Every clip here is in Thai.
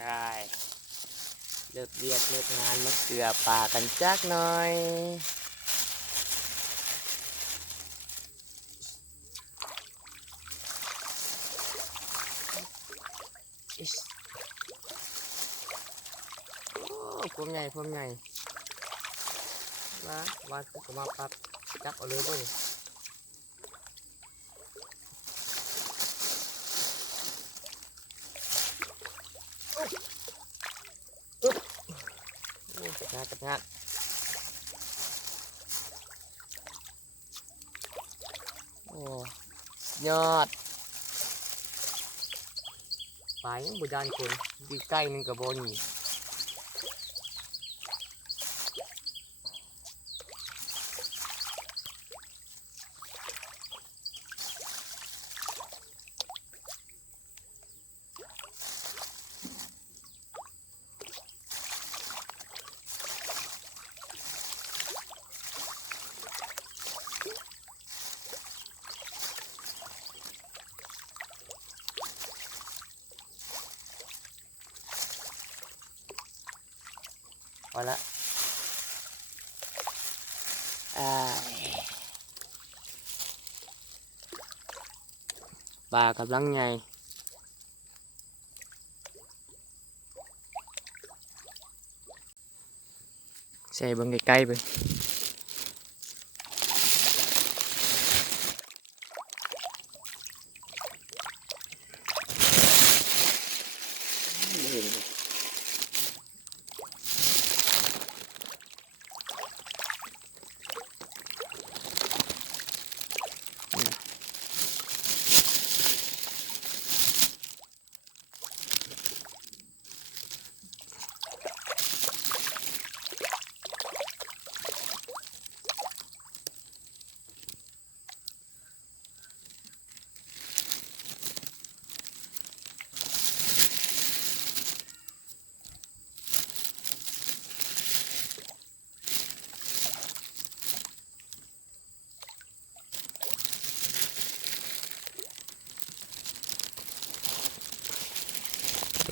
ช่เลิกเรียกเลิกงานมาเกลือป่ากันจักหน่อยโอ้ผมใหญ่มาวันก็มาปั๊บจับเอาเลยบ่นี่จับงานโอ้ยอดปลายังบุญานคนดีใกล้นึงกับบนี่พอละปลากำลังใหญ่ใส่เบิ่งใกล้ๆไปเห็น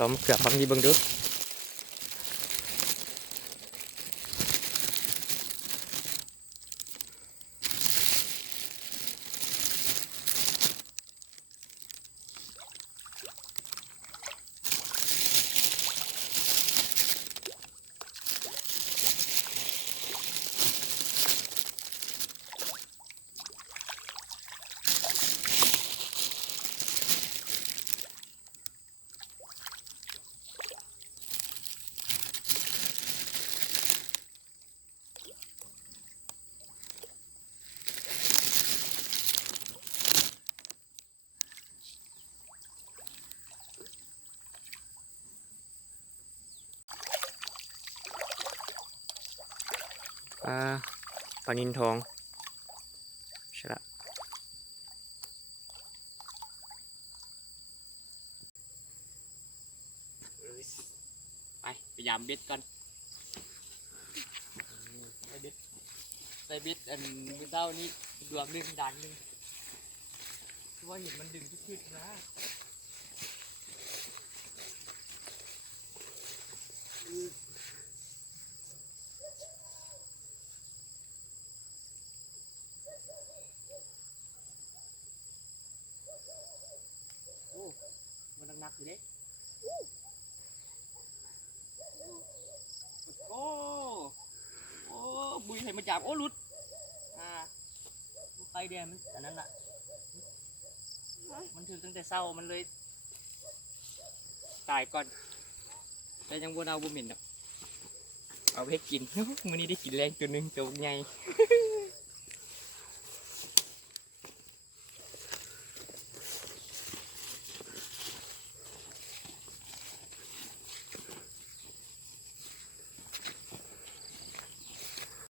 ลองเกือบฟังดีเบิ่งดูปลานิลทองใช่ละไปยามเบ็ดกันใส่เบ็ดอันมือเต้านี่ดวงดึงดันนึงเพราะว่าเห็นมันดึงขึ้นนะโอ้มันหนักอยู่เด้โอ้โอ้บุยให้มาจับโอ้หลุดไฟแดงมันอันนั้นน่ะมันถือตั้งแต่เศร้ามันเลยตายก่อนแต่ยังบนเอาบุหมิ่นเอาไปให้กินมื้อนี้ได้กินแรงตัวหนึ่งตัวใหญ่